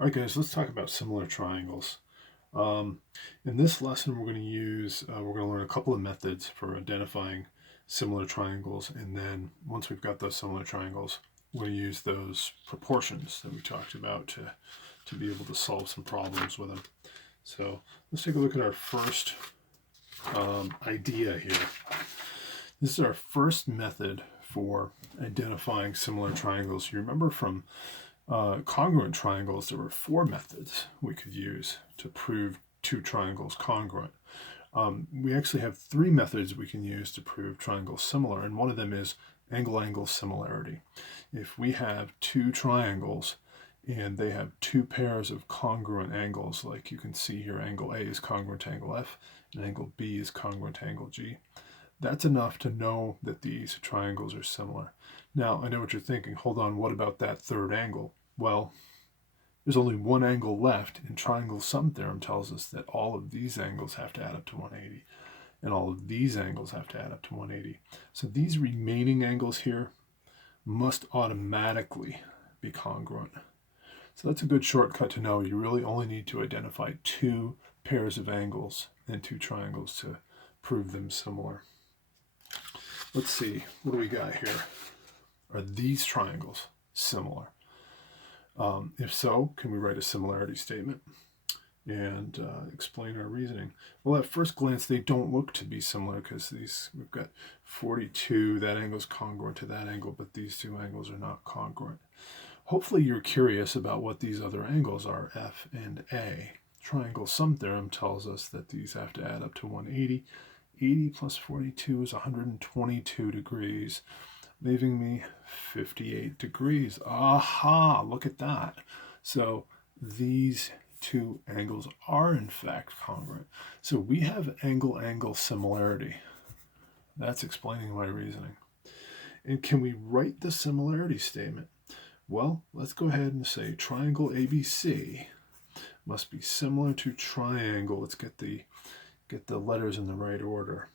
All right, guys, let's talk about similar triangles. In this lesson, we're going to learn a couple of methods for identifying similar triangles, and then once we've got those similar triangles, we're going to use those proportions that we talked about to be able to solve some problems with them. So let's take a look at our first idea here. This is our first method for identifying similar triangles. You remember from congruent triangles, there were 4 methods we could use to prove 2 triangles congruent. We actually have 3 methods we can use to prove triangles similar, and one of them is angle-angle similarity. If we have 2 triangles and they have 2 pairs of congruent angles, like you can see here, angle A is congruent to angle F and angle B is congruent to angle G, that's enough to know that these triangles are similar. Now, I know what you're thinking. Hold on, what about that third angle? Well, there's only one angle left, and triangle sum theorem tells us that all of these angles have to add up to 180, and all of these angles have to add up to 180. So these remaining angles here must automatically be congruent. So that's a good shortcut to know. You really only need to identify 2 pairs of angles and 2 triangles to prove them similar. Let's see, what do we got here? Are these triangles similar? If so, can we write a similarity statement and explain our reasoning? Well, at first glance, they don't look to be similar because we've got 42, that angle is congruent to that angle, but these 2 angles are not congruent. Hopefully you're curious about what these other angles are, F and A. Triangle sum theorem tells us that these have to add up to 180. 80 plus 42 is 122 degrees, leaving me 58 degrees. Aha, look at that. So these 2 angles are in fact congruent. So we have angle-angle similarity. That's explaining my reasoning. And can we write the similarity statement? Well, let's go ahead and say triangle ABC must be similar to triangle. Let's get the letters in the right order.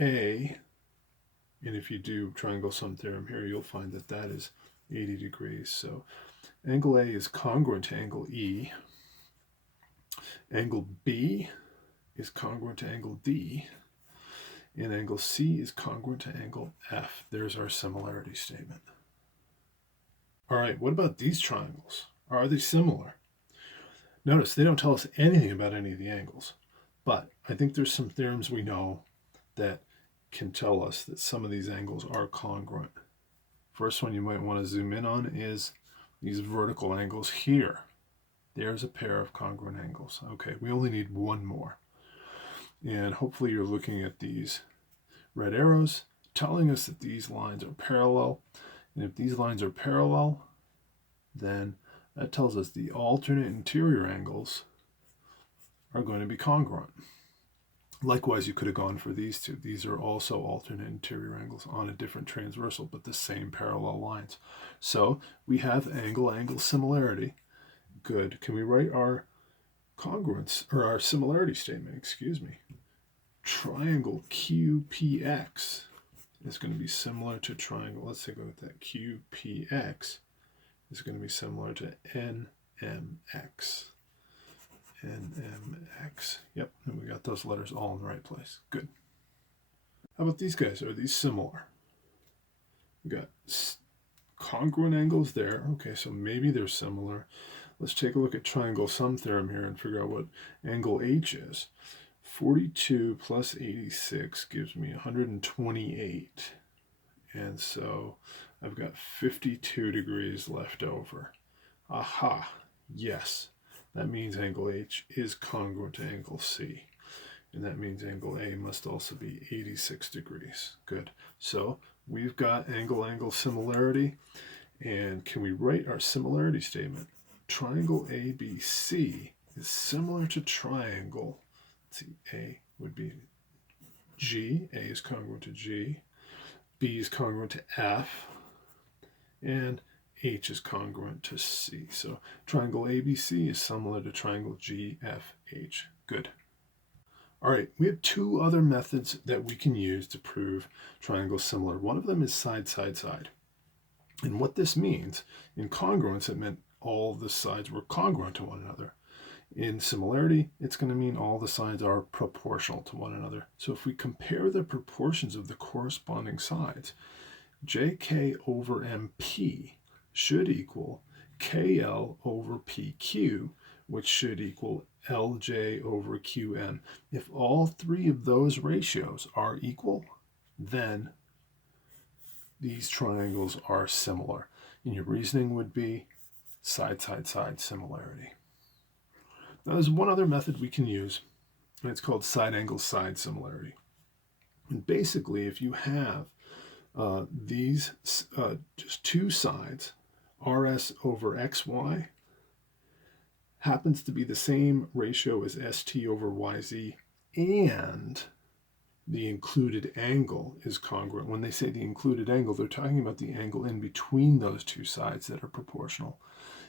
A, and if you do triangle sum theorem here, you'll find that that is 80 degrees. So angle A is congruent to angle E. Angle B is congruent to angle D. And angle C is congruent to angle F. There's our similarity statement. All right, what about these triangles? Are they similar? Notice they don't tell us anything about any of the angles, but I think there's some theorems we know that can tell us that some of these angles are congruent. First one you might want to zoom in on is these vertical angles here. There's a pair of congruent angles. Okay, we only need one more. And hopefully you're looking at these red arrows telling us that these lines are parallel. And if these lines are parallel, then that tells us the alternate interior angles are going to be congruent. Likewise, you could have gone for these 2. These are also alternate interior angles on a different transversal, but the same parallel lines. So we have angle-angle similarity. Good. Can we write our congruence, or our similarity statement, excuse me? Triangle QPX is going to be similar to triangle. Let's take a look at that. QPX is going to be similar to NMX. NMX. Yep, and we got those letters all in the right place. Good. How about these guys? Are these similar? We got congruent angles there. Okay, so maybe they're similar. Let's take a look at triangle sum theorem here and figure out what angle H is. 42 plus 86 gives me 128. And so I've got 52 degrees left over. Aha, yes. That means angle H is congruent to angle C. And that means angle A must also be 86 degrees. Good. So we've got angle-angle similarity. And can we write our similarity statement? Triangle ABC is similar to triangle. Let's see, A would be G. A is congruent to G. B is congruent to F. And H is congruent to C. So triangle ABC is similar to triangle GFH. Good. All right, we have 2 other methods that we can use to prove triangles similar. One of them is side-side-side. And what this means, in congruence, it meant all the sides were congruent to one another. In similarity, it's going to mean all the sides are proportional to one another. So if we compare the proportions of the corresponding sides, JK over MP should equal KL over PQ, which should equal LJ over QM. If all three of those ratios are equal, then these triangles are similar. And your reasoning would be side-side-side similarity. Now, there's one other method we can use, and it's called side-angle-side similarity. And basically, if you have these just two sides, RS over XY, happens to be the same ratio as ST over YZ, and the included angle is congruent. When they say the included angle, they're talking about the angle in between those two sides that are proportional.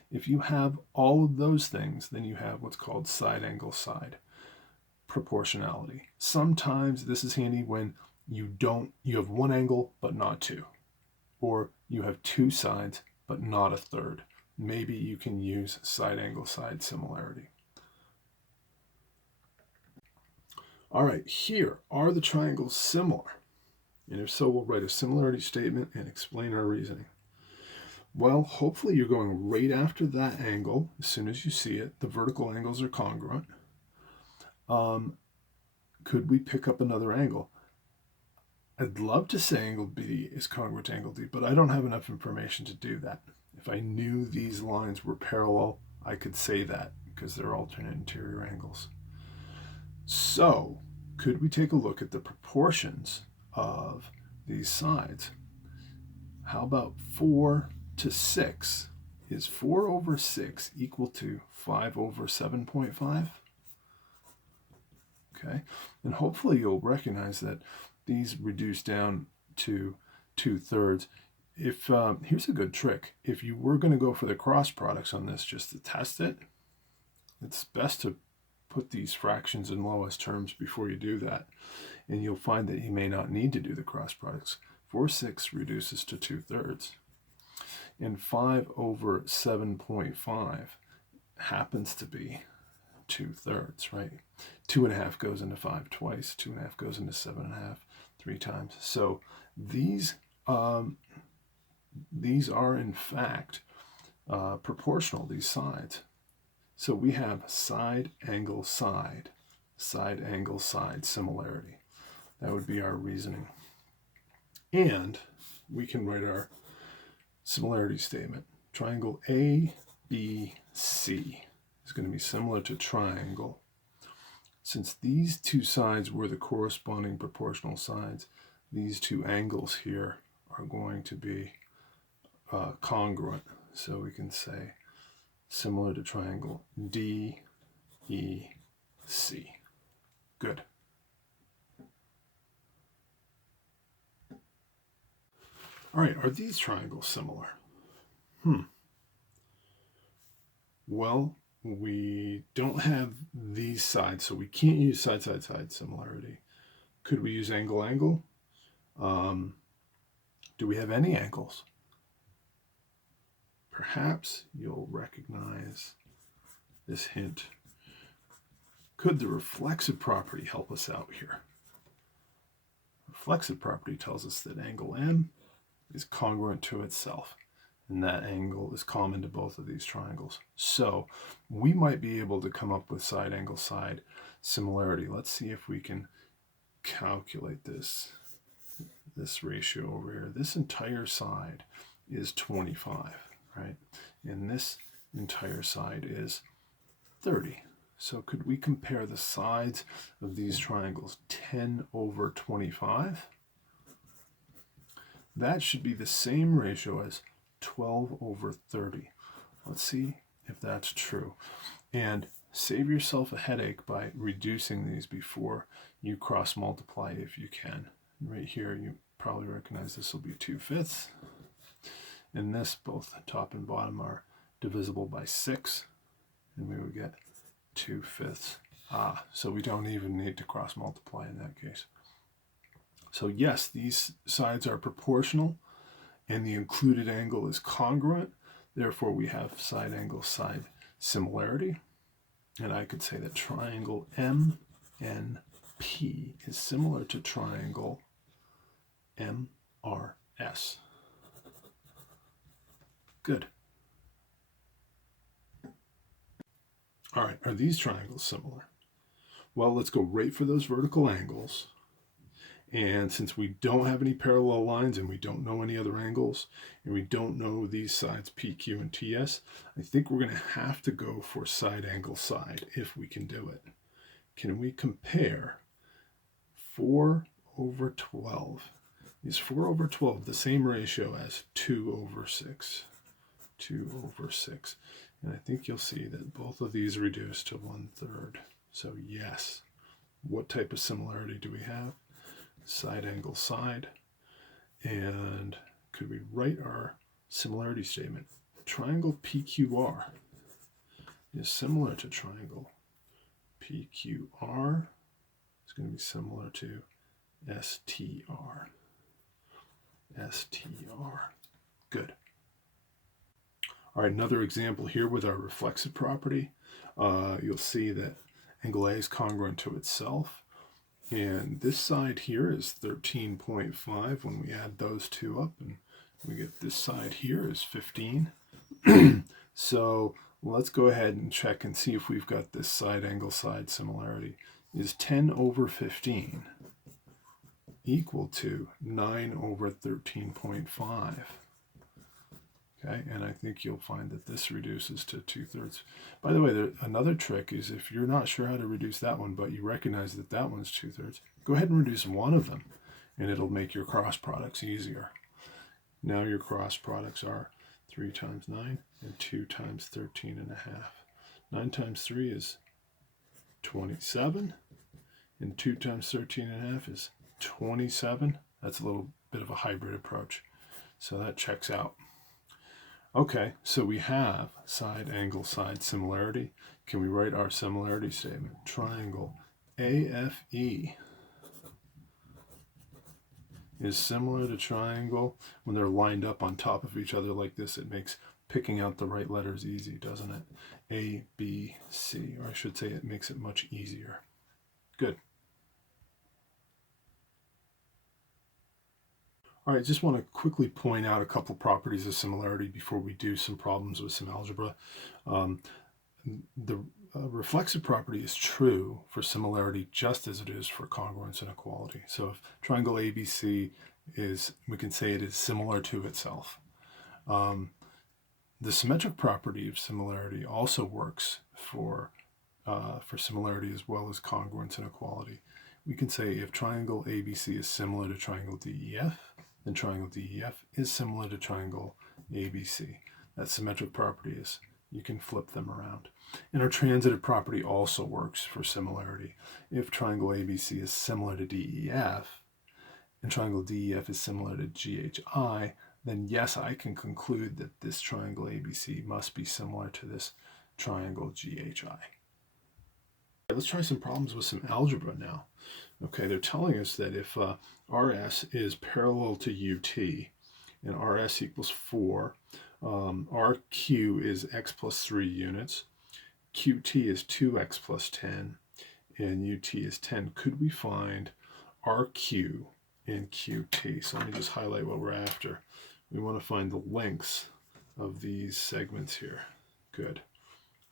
If you have all of those things, then you have what's called side-angle-side proportionality. Sometimes this is handy when you have one angle but not two, or you have two sides but not a third. Maybe you can use side-angle-side similarity. All right, here, are the triangles similar? And if so, we'll write a similarity statement and explain our reasoning. Well, hopefully you're going right after that angle. As soon as you see it, the vertical angles are congruent. Could we pick up another angle? I'd love to say angle B is congruent to angle D, but I don't have enough information to do that. If I knew these lines were parallel, I could say that because they're alternate interior angles. So, could we take a look at the proportions of these sides? How about 4 to 6? Is 4 over 6 equal to 5 over 7.5? Okay, and hopefully you'll recognize that these reduce down to 2/3. If here's a good trick. If you were going to go for the cross products on this just to test it, it's best to put these fractions in lowest terms before you do that. And you'll find that you may not need to do the cross products. 4/6 reduces to 2/3. And 5 over 7.5 happens to be 2/3, right? 2.5 goes into 5 twice. 2.5 goes into 7.5 3 times. So these are in fact proportional, these sides. So we have side-angle-side similarity. That would be our reasoning. And we can write our similarity statement. Triangle ABC is going to be similar to triangle. Since these two sides were the corresponding proportional sides, these two angles here are going to be congruent. So we can say similar to triangle DEC. Good. All right, are these triangles similar? Well, we don't have these sides, so we can't use side-side-side similarity. Could we use angle-angle? Do we have any angles? Perhaps you'll recognize this hint. Could the reflexive property help us out here? Reflexive property tells us that angle M is congruent to itself, and that angle is common to both of these triangles. So we might be able to come up with side-angle-side similarity. Let's see if we can calculate this ratio over here. This entire side is 25, right? And this entire side is 30. So could we compare the sides of these triangles? 10 over 25. That should be the same ratio as 12 over 30. Let's see if that's true. And save yourself a headache by reducing these before you cross multiply if you can. Right here, you probably recognize this will be 2/5. And this, both top and bottom, are divisible by 6. And we would get 2/5. So we don't even need to cross multiply in that case. So yes, these sides are proportional and the included angle is congruent. Therefore, we have side angle side similarity. And I could say that triangle MNP is similar to triangle MRS. Good. All right, are these triangles similar? Well, let's go right for those vertical angles. And since we don't have any parallel lines and we don't know any other angles and we don't know these sides PQ and TS, I think we're going to have to go for side angle side if we can do it. Can we compare 4 over 12? Is 4 over 12 the same ratio as 2 over 6? 2 over 6. And I think you'll see that both of these reduce to 1/3. So yes. What type of similarity do we have? Side angle side. And could we write our similarity statement? Triangle PQR is similar to triangle PQR. It's going to be similar to STR. STR. Good. All right, another example here with our reflexive property. You'll see that angle A is congruent to itself. And this side here is 13.5 when we add those two up, and we get this side here is 15. So let's go ahead and check and see if we've got this side angle side similarity. Is 10 over 15 equal to 9 over 13.5? Okay, and I think you'll find that this reduces to 2/3. By the way, another trick is if you're not sure how to reduce that one, but you recognize that that one's 2/3, go ahead and reduce one of them, and it'll make your cross products easier. Now your cross products are 3 times 9 and 2 times 13.5. 9 times 3 is 27, and 2 times 13.5 is 27. That's a little bit of a hybrid approach, so that checks out. Okay, so we have side angle side similarity. Can we write our similarity statement? Triangle AFE is similar to triangle. When they're lined up on top of each other like this, it makes picking out the right letters easy, doesn't it? A, B, C, or I should say it makes it much easier. Good. All right, just want to quickly point out a couple properties of similarity before we do some problems with some algebra. The reflexive property is true for similarity just as it is for congruence and equality. So if triangle ABC is, we can say it is similar to itself. The symmetric property of similarity also works for similarity as well as congruence and equality. We can say if triangle ABC is similar to triangle DEF, then triangle DEF is similar to triangle ABC. That symmetric property is, you can flip them around. And our transitive property also works for similarity. If triangle ABC is similar to DEF, and triangle DEF is similar to GHI, then yes, I can conclude that this triangle ABC must be similar to this triangle GHI. Let's try some problems with some algebra now. Okay, they're telling us that if RS is parallel to UT and RS equals 4, RQ is x plus 3 units, QT is 2x plus 10, and UT is 10. Could we find RQ and QT? So let me just highlight what we're after. We want to find the lengths of these segments here. Good.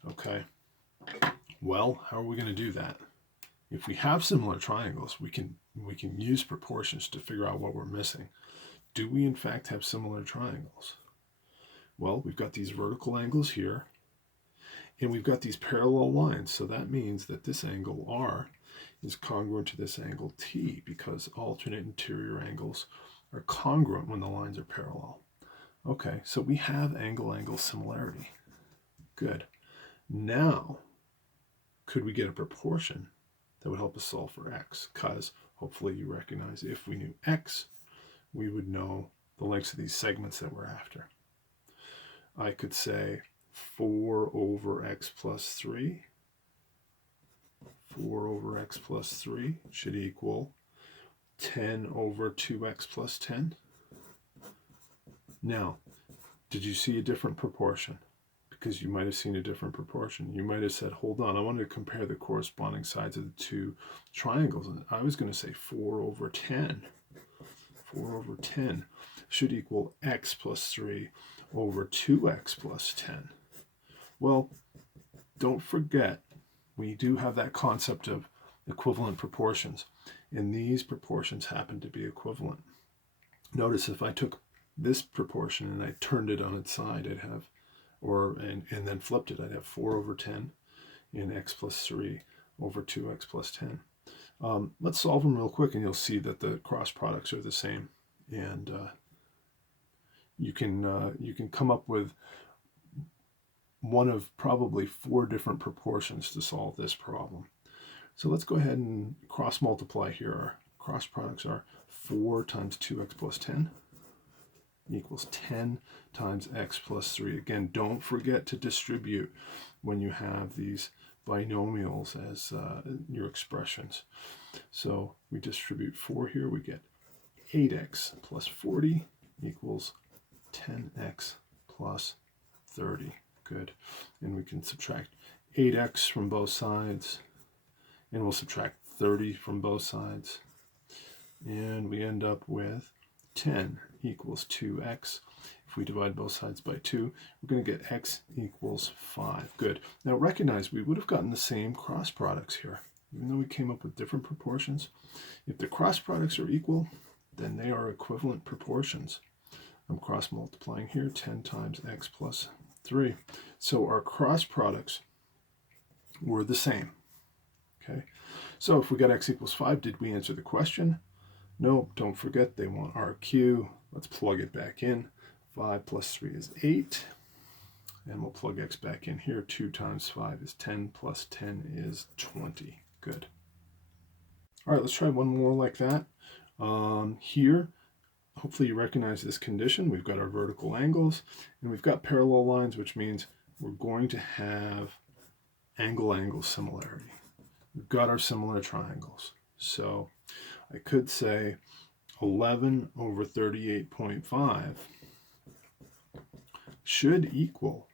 Okay. Well, how are we going to do that? If we have similar triangles, we can use proportions to figure out what we're missing. Do we in fact have similar triangles? Well, we've got these vertical angles here, and we've got these parallel lines. So that means that this angle R is congruent to this angle T, because alternate interior angles are congruent when the lines are parallel. Okay, so we have angle-angle similarity. Good. Now, could we get a proportion that would help us solve for x? Because hopefully you recognize if we knew x, we would know the lengths of these segments that we're after. I could say 4 over x plus 3. 4 over x plus 3 should equal 10 over 2x plus 10. Now, Did you see a different proportion? Because you might have seen a different proportion. You might have said, hold on, I want to compare the corresponding sides of the two triangles. And I was going to say 4 over 10. 4 over 10 should equal x plus 3 over 2x plus 10. Well, don't forget, we do have that concept of equivalent proportions, and these proportions happen to be equivalent. Notice if I took this proportion and I turned it on its side, I'd have, and then flipped it, I'd have 4 over 10 and x plus 3 over 2x plus 10. Let's solve them real quick, and you'll see that the cross products are the same, and you can come up with one of probably 4 different proportions to solve this problem. So let's go ahead and cross multiply here. Our cross products are 4 times 2x plus 10 equals 10 times x plus 3. Again, don't forget to distribute when you have these binomials as your expressions. So we distribute 4 here, we get 8x plus 40 equals 10x plus 30. Good. And we can subtract 8x from both sides, and we'll subtract 30 from both sides, and we end up with 10 equals 2x. If we divide both sides by 2, we're going to get x equals 5. Good. Now recognize we would have gotten the same cross products here, even though we came up with different proportions. If the cross products are equal, then they are equivalent proportions. I'm cross multiplying here, 10 times x plus 3. So our cross products were the same. Okay. So if we got x equals 5, did we answer the question? No, don't forget they want RQ. Let's plug it back in. 5 plus 3 is 8. And we'll plug x back in here. 2 times 5 is 10 plus 10 is 20. Good. All right, let's try one more like that. Here, hopefully you recognize this condition. We've got our vertical angles, and we've got parallel lines, which means we're going to have angle-angle similarity. We've got our similar triangles. So I could say 11 over 38.5 should equal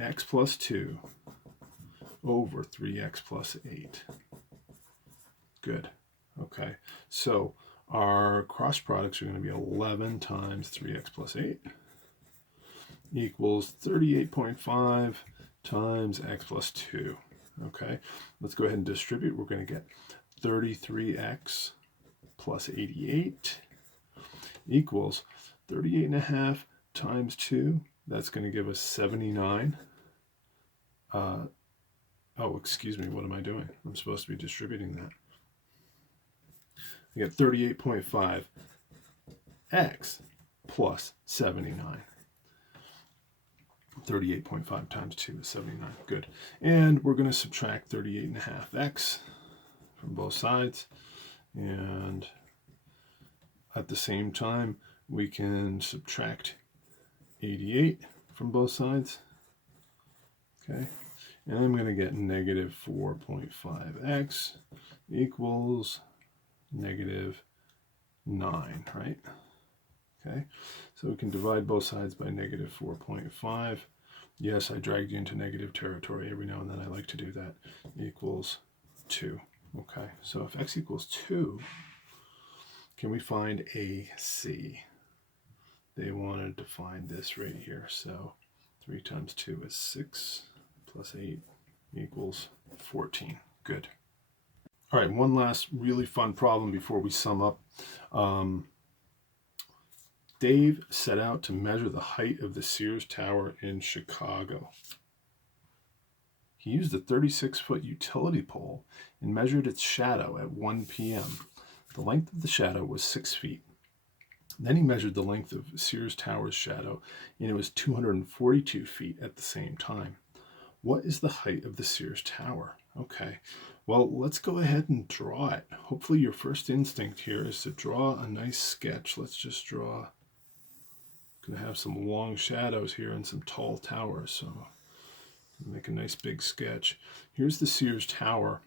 x plus 2 over 3x plus 8. Good. Okay, so our cross products are going to be 11 times 3x plus 8 equals 38.5 times x plus 2. Okay, let's go ahead and distribute. We're going to get 33x plus 88 equals 38.5 times 2. That's going to give us 79. Oh, excuse me, what am I doing? I'm supposed to be distributing that. You get 38.5 x plus 79. 38.5 times 2 is 79. Good. And we're going to subtract 38.5x from both sides. And at the same time, we can subtract 88 from both sides. Okay. And I'm going to get negative 4.5x equals negative 9, right? Okay, so we can divide both sides by negative 4.5. Yes, I dragged you into negative territory. Every now and then I like to do that. Equals 2. Okay, so if x equals 2, can we find AC? They wanted to find this right here. So 3 times 2 is 6, plus 8 equals 14. Good. All right, one last really fun problem before we sum up. Dave set out to measure the height of the Sears Tower in Chicago. He used a 36-foot utility pole and measured its shadow at 1 p.m. The length of the shadow was 6 feet. Then he measured the length of Sears Tower's shadow, and it was 242 feet at the same time. What is the height of the Sears Tower? Okay, well, let's go ahead and draw it. Hopefully your first instinct here is to draw a nice sketch. Let's just draw. Going to have some long shadows here and some tall towers, so make a nice big sketch. Here's the Sears Tower,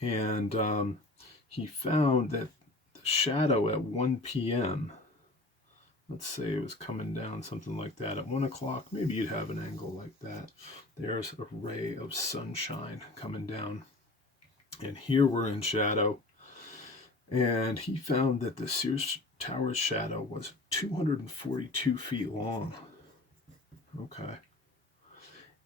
and he found that the shadow at 1 p.m. let's say it was coming down something like that at 1 o'clock, maybe you'd have an angle like that. There's a ray of sunshine coming down. And here we're in shadow. And he found that the Sears Tower's shadow was 242 feet long. Okay.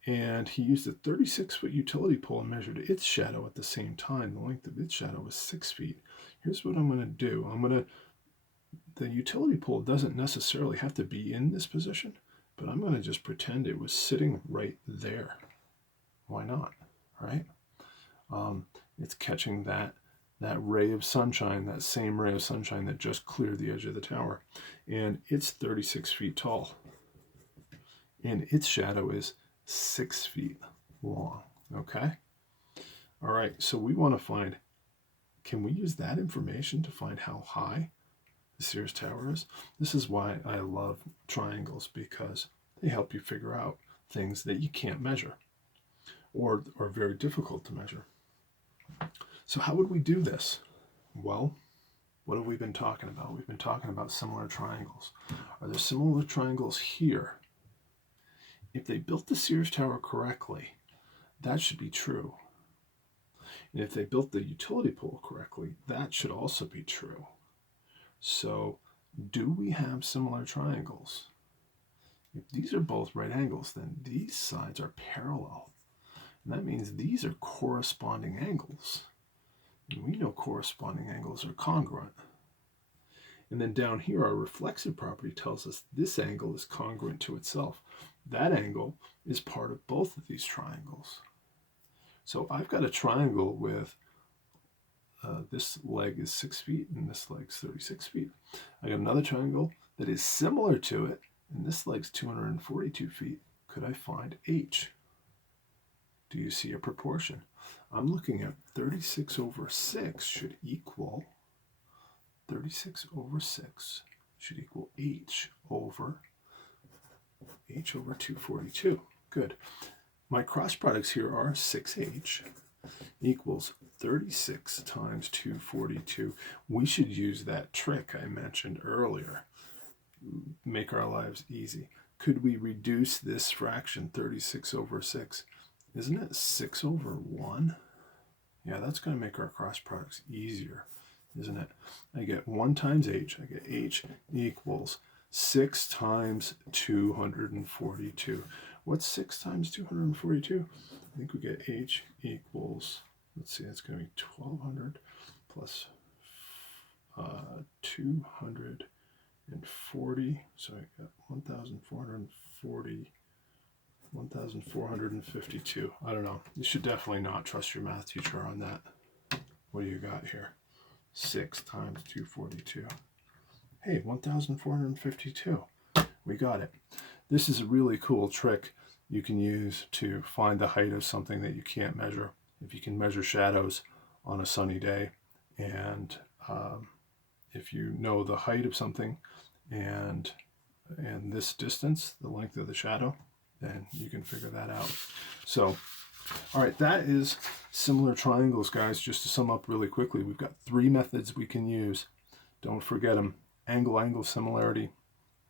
And he used a 36-foot utility pole and measured its shadow at the same time. The length of its shadow was 6 feet. Here's what I'm going to do. The utility pole doesn't necessarily have to be in this position, but I'm going to just pretend it was sitting right there. Why not, right? It's catching that ray of sunshine, that same ray of sunshine that just cleared the edge of the tower. And it's 36 feet tall. And its shadow is 6 feet long, okay? All right, so we want to find, can we use that information to find how high the Sears Tower is? This is why I love triangles, because they help you figure out things that you can't measure or are very difficult to measure. So how would we do this? Well, what have we been talking about? We've been talking about similar triangles. Are there similar triangles here? If they built the Sears Tower correctly, that should be true. And if they built the utility pole correctly, that should also be true. So, do we have similar triangles? If these are both right angles, then these sides are parallel. And that means these are corresponding angles. And we know corresponding angles are congruent. And then down here, our reflexive property tells us this angle is congruent to itself. That angle is part of both of these triangles. So I've got a triangle with this leg is 6 feet and this leg's 36 feet. I got another triangle that is similar to it, and this leg's 242 feet. Could I find H? Do you see a proportion? I'm looking at 36 over 6 should equal 36 over 6 should equal H over 242. Good. My cross products here are 6H equals 36 times 242. We should use that trick I mentioned earlier. Make our lives easy. Could we reduce this fraction, 36 over 6? Isn't it 6 over 1? Yeah, that's going to make our cross products easier, isn't it? I get 1 times H. I get H equals 6 times 242. What's 6 times 242? I think we get H equals, let's see, that's going to be 1200 plus 240. So I got 1,452. I don't know. You should definitely not trust your math teacher on that. What do you got here? 6 times 242. Hey, 1,452. We got it. This is a really cool trick you can use to find the height of something that you can't measure. If you can measure shadows on a sunny day, and if you know the height of something and this distance, the length of the shadow, then you can figure that out. So, all right, that is similar triangles, guys. Just to sum up really quickly, we've got 3 methods we can use. Don't forget them: angle-angle similarity,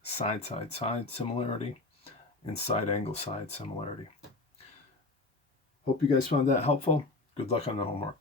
side-side-side similarity, and side-angle-side similarity. Hope you guys found that helpful. Good luck on the homework.